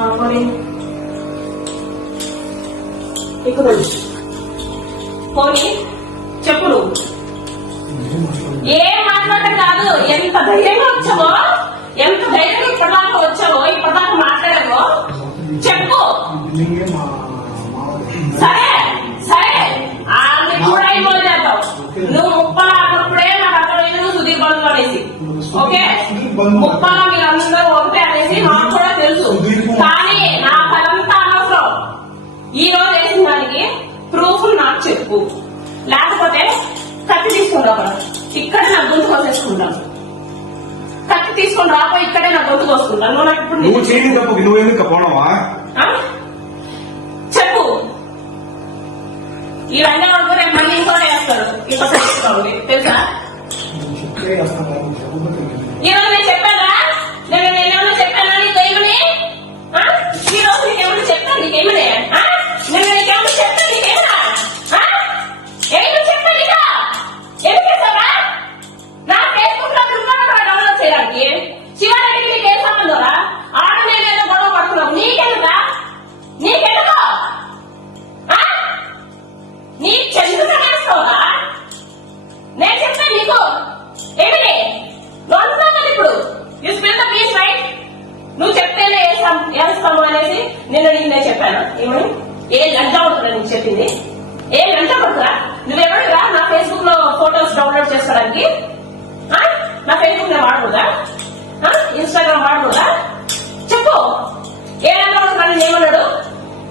మరి ఇక్కడ పోనీ చెప్పు నువ్వు ఏం మాట్లాడటం కాదు. ఎంత ధైర్యంగా వచ్చావో, ఎంత ధైర్యంగా ఇప్పటిదాకా వచ్చావో, ఇప్పటిదాకా మాట్లాడావో చెప్పు. సరే సరే ఆమె కూడా ఇన్వాల్వ్ చేద్దాం. నువ్వు ముప్పలా అన్నప్పుడే నాకు అర్థమైంది నువ్వు సుధీర్ బంధు అనేసి. ఓకే, ముప్పలా మీరందరూ ఒకటే అనేసి నాకు కూడా తెలుసు. కానీ నా కలంతా అనవసరం. ఈ రోజు వేసిన దానికి ప్రూఫ్ నాకు చెప్పు, లేకపోతే కత్తి తీసుకుంటావు. ఇక్కడే నా గొంతు కోసేసుకుంటాను. కత్తి తీసుకొని రాపో, ఇక్కడే నా గొంతు కోసుకుంటాను. నువ్వు నాకు చెప్పు. ఈ రంగా వరకు రేపు మళ్ళీ ఇంకో వేస్తాడు. ఇంకోటి తెలుసా? ఈ రోజు నేను చెప్పానా? నేనేమన్నా చెప్పానా నీకేమని? ఈ రోజు నీకేమన్నా చెప్పాను నీకేమని? నేను నీకేమన్నా చెప్పాను నీకేమన్నా? ఏమి చెప్పాను ఇక? ఎందుకు చేస్తావా? నా ఫేస్బుక్ లో డౌన్లోడ్ చేయడానికి శివారెడ్డికి నీకు ఏం సంబంధంరా? ఆడ నేనేదో గొడవ పడుతున్నావు. నీకెందుకా? నీకెందుకో నీ చెందుగా వేస్తావా? నేను చెప్తాను నీకు ఏమిటి నువ్వు ఇప్పుడు you spell the piece right. నువ్వు చెప్తేనే వేస్తాము అనేసి నేను చెప్పాను. ఏమని ఏ గంట అవుతుందా నీకు చెప్పింది? ఏ గంట పడుతుందా? నువ్వెవడుగా నా ఫేస్బుక్ లో ఫొటోస్ డౌన్లోడ్ చేసుకోవడానికి? నా ఫేస్బుక్ నేను వాడకూడదా? ఇన్స్టాగ్రామ్ వాడకూడదా? చెప్పు. ఏ గంట పడుతుంది ఏమన్నాడు?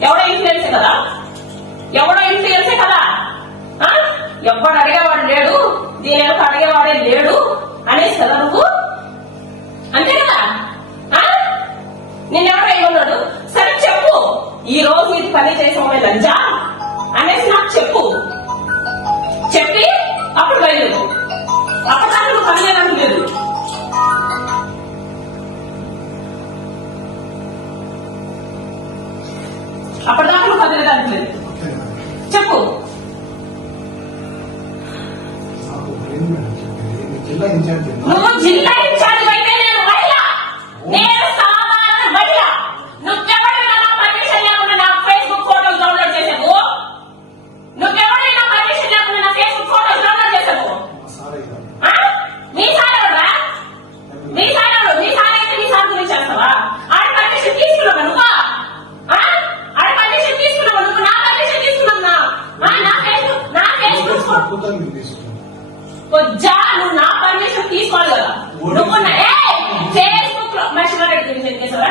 ఎవడో ఇన్ఫ్లుయెన్సే కదా, ఎవడో ఇన్ఫ్లుయెన్సే కదా. ఎవ్వడు అడిగేవాడు లేడు, దీని యొక్క అడిగేవాడే లేడు అనేసి కదా నువ్వు. అంతే కదా? నిన్నెవడో ఏమన్నాడు? సరే చెప్పు. ఈ రోజు ఇది పని చేసామే లంజా అనేసి నాకు చెప్పు. చెప్పి అప్పుడు బయలుదేరు. అప్పటిదాకా నువ్వు పని చేయడానికి లేదు. అప్పటిదాకా నువ్వు పని చేయడానికి లేదు. చెప్పు. నువ్వు జిల్లా ఇన్ఛార్జ్ అయితే నేను మహిళ, నేను సాధారణ మహిళ. నువ్వెవడైనా నా పర్మిషన్ లేకుండా నా ఫేస్బుక్ ఫోటోస్ డౌన్లోడ్ చేసావు? నువ్వెవడైనా పర్మిషన్ లేకుండా నా ఫేస్బుక్ ఫోటోస్ డౌన్లోడ్ చేసావు? మీ సార్ ఎవరా? మీ సార్ ఎవరు? మీ సార్ అయితే మీ సార్ గురించి చేస్తావా? ఆడ పర్మిషన్ తీసుకున్నావా నువ్వు? ఆడ పర్మిషన్ తీసుకున్నావా నువ్వు? నా పర్మిషన్ తీసుకున్నా? నా ఫేస్బుక్ వచ్చా? నువ్వు నా పర్మిషన్ తీసుకోవాలి కదా. నువ్వు ఫేస్బుక్ లో మా శివారెడ్డి గురించి చేసావా?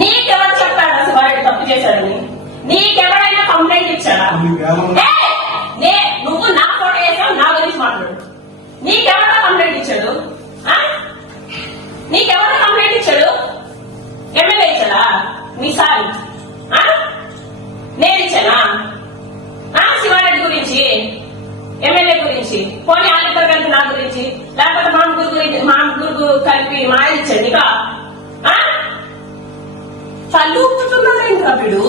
నీకెవరు చెప్పాడా శివారెడ్డి తప్పు చేశాడని? నీకెవరైనా కంప్లైంట్ ఇచ్చాడా? నువ్వు నా ఫోటో వేసావు, నా గురించి మాట్లాడు. నీకెవరో కంప్లైంట్ ఇచ్చాడు? నీకెవరో కంప్లైంట్ ఇచ్చాడు? ఎమ్మెల్యే ఇచ్చాడా? మీ సార్ నేను ఇచ్చానా? శివారెడ్డి గురించి, ఎమ్మెల్యే గురించి, పోనీ ఆదిత్య కలిపి నా గురించి, లేకపోతే మా ముగ్గురు కలిపి మా ఆయన ఇచ్చండి. ఇక తలుపుతున్నాడేంటి వీడు?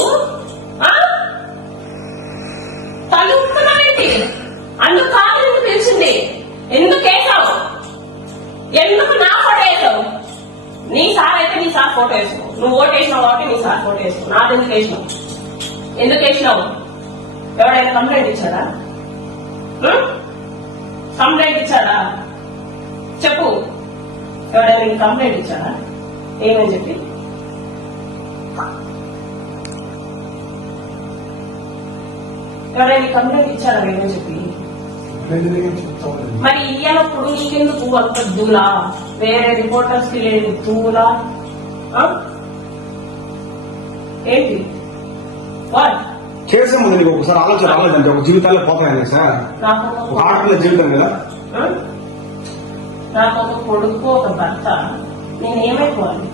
తలుపుతున్నాడేంటి? అందుకు కాదు ఎందుకు తెలిసింది? ఎందుకు వేసావు? ఎందుకు నా ఫోటో వేసావు? నీ సార్ అయితే నీ సార్ ఫోటో వేసావు. నువ్వు ఓటు వేసినావు కాబట్టి నీ సార్ ఫోటో వేసావు. నాది ఎందుకు వేసినావు? ఎందుకు వేసినావు? ఎవడైనా కంప్లైంట్ ఇచ్చాడా? కంప్లైంట్ ఇచ్చాడా? చెప్పు. ఎవడైనా కంప్లైంట్ ఇచ్చాడా? ఏమని చెప్పి? ఎవరైనా కంప్లైంట్ ఇచ్చాడా? ఏమని చెప్పి? మరి ఇయ్యనప్పుడు నీకెందుకు అంత దూలా? వేరే రిపోర్టర్స్ కి లేదు దూలా? ఏంటి చేసే ముందు నీకు ఒకసారి ఆలోచన రాలేదంటే ఒక జీవితాల్లో పోతాయని సార్. ఒక ఆడపిల్ల జీవితం కదా. నాకు ఒక కొడుకు ఒక భర్త. నేను ఏమైపోవాలి?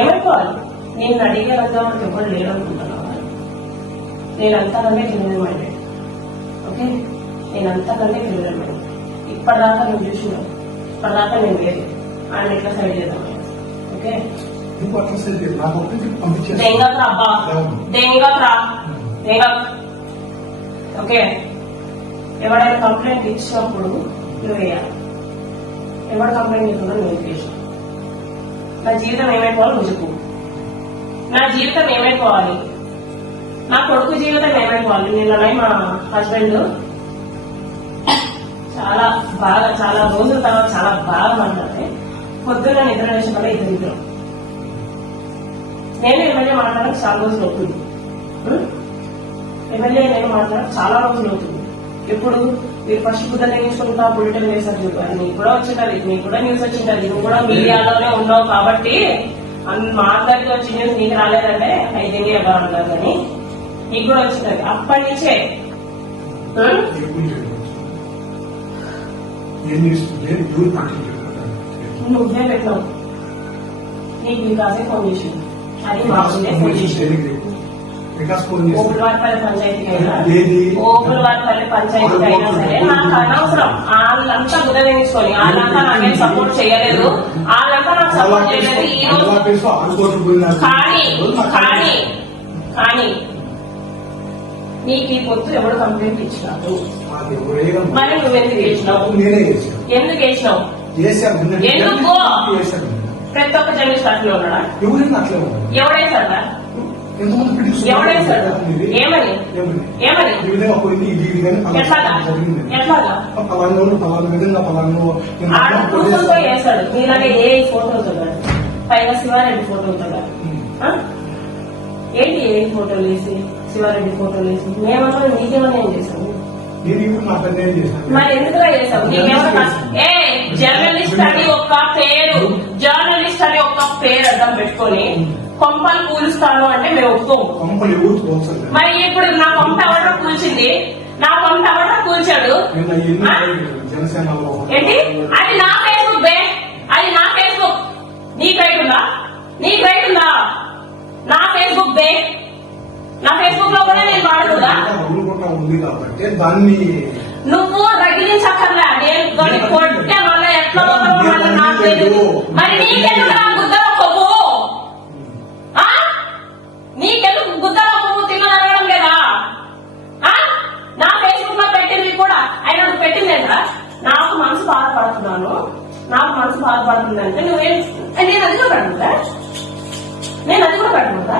ఏమైపోవాలి? నేను అడిగే రంగంలో ఎవరు లేరనుకుంటున్నావా? నేనంతకంటే క్రిమినల్ మైండెడ్. ఓకే, నేనంతకంటే క్రిమినల్ మైండెడ్. ఇప్పటిదాకా నేను చూసినావు, ఇప్పటిదాకా నేను లేదు. ఆయన ఎట్లా సైడ్ చేద్దాం? ఓకే, దెంగరా అబ్బా, దెంగరా. ఓకే, ఎవరైనా కంప్లైంట్ ఇచ్చినప్పుడు నువ్వు వేయాలి. ఎవరు కంప్లైంట్ ఇస్తున్నా నువ్వు చేసిన నా జీవితం ఏమైపోవాలి నువ్వు చెప్పు. నా జీవితం ఏమైపోవాలి, నా కొడుకు జీవితం ఏమైపోవాలి. నిన్ననే మా హస్బెండ్ చాలా రోజుల తర్వాత చాలా బాగా మాట్లాడితే పొద్దున్న నిద్ర వేసిన వల్ల ఇద్దరు నేను ఎమ్మెల్యే మాట్లాడడానికి చాలా రోజులు అవుతుంది. ఎమ్మెల్యే నేను మాట్లాడడానికి చాలా రోజులు అవుతుంది. ఎప్పుడు మీరు ఫస్ట్ బుద్ధ తెగించుకుంటా బుల్లెటిన్ వేసారు చూడాలి. నీకు కూడా వచ్చింటది, నీకు కూడా న్యూస్ వచ్చింటది. నువ్వు కూడా మీడియాలోనే ఉన్నావు కాబట్టి మా అందరికి వచ్చి న్యూస్ నీకు రాలేదంటే ఐదేమి ఎలా ఉండదు కానీ నీకు కూడా వచ్చింటది. అప్పటి నుంచే నువ్వే పెట్టావు. నీకు వికాసే ఫోన్ చేసింది, అది మామూలే ఫోన్ చేసింది. ఓపులవారిపల్లి పంచాయతీకి అయినా సరే నాకు అనవసరం. వాళ్ళంతా బుద్ధ తెగించుకొని వాళ్ళంతా నాకేం సపోర్ట్ చేయలేదు, వాళ్ళంతా నాకు సపోర్ట్ చేయలేదు. ఈ రోజు కానీ నీకు ఈ పొత్తు ఎవడు కంప్లైంట్ ఇచ్చినాడు? మరి నువ్వెందుకు వేసినావు? ఎందుకు వేసినావు? ఎందుకు? ప్రతి ఒక్క జర్నలిస్ట్ అట్లే ఉన్నాడా? ఎవడేసాడా? ఎవడేసాడు? ఏమని ఎట్లాగా కూర్చుంటూ వేసాడు. మీలాగే ఏ ఫోటో అవుతాడు, పైగా శివారెడ్డి ఫోటో అవుతాడా? ఏంటి ఏ ఫోటోలు వేసి శివారెడ్డి ఫోటోలు వేసి మేమన్నా నీకేమన్నా ఏం చేశాము? మరి ఎందుకులా చేసావు? నీకేమన్నా జర్నలిస్ట్ అని ఒక పేరు అర్థం పెట్టుకొని కొంపలు కూలుస్తాను అంటే మేము ఒప్పుకోము. మరి ఇప్పుడు నా కొంప ఎవడో కూల్చింది, నా కొంప ఎవడో కూల్చాడు ఏంటి? అది నా ఫేస్బుక్ బే, అది నా ఫేస్బుక్. నీకు రైట్ ఉందా? నీకు రైట్ ఉందా? నా ఫేస్బుక్ బే, నా ఫేస్బుక్ లో కూడా నేను వాడకూడదా? నువ్వు రగిలించక్కర్లే, నేను కొట్టే మళ్ళీ ఎట్లా మళ్ళీ నాకు తెలియదు. మరి నీకెందుకు నా గుద్దలో కొవ్వు? నీకెందుకు గుద్దలో కొవ్వు తిన్నదనడం లేదా? నా ఫేస్బుక్ లో పెట్టింది కూడా ఆయన పెట్టిందేంట్రా? నాకు మనసు బాధపడుతున్నాను, నాకు మనసు బాధపడుతుందంటే నువ్వేం? నేను అది కూడా పెట్టకుండా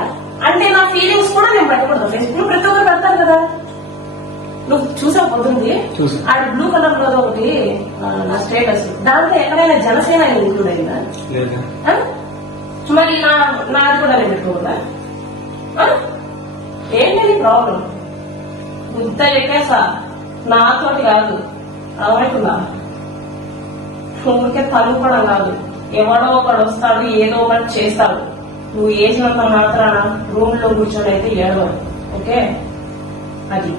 అంటే నా ఫీలింగ్స్ కూడా నేను పెట్టకూడదు. ఫేస్బుక్ ప్రతి ఒక్కరు పెడతారు కదా. నువ్వు చూసా పోతుంది అది బ్లూ కలర్ లో ఒకటి నా స్టేటస్, దాంట్లో ఎక్కడైనా జనసేన ఇంక్లూడ్ అయిందా? మరి నాది కూడా నేను పెట్టుకోకూడదా? ఏంటది ప్రాబ్లం? బుద్ధ ఎక్కేసా నాతోటి కాదు, అవైతుందా? ఊరికే తలుపుకోవడం కాదు, ఎవడో ఒకడు వస్తాడు ఏదో ఒకటి చేస్తాడు. నువ్వు వేసినంత మాత్రాన రూమ్ లో కూర్చొని అయితే ఏడవరు. ఓకే, అది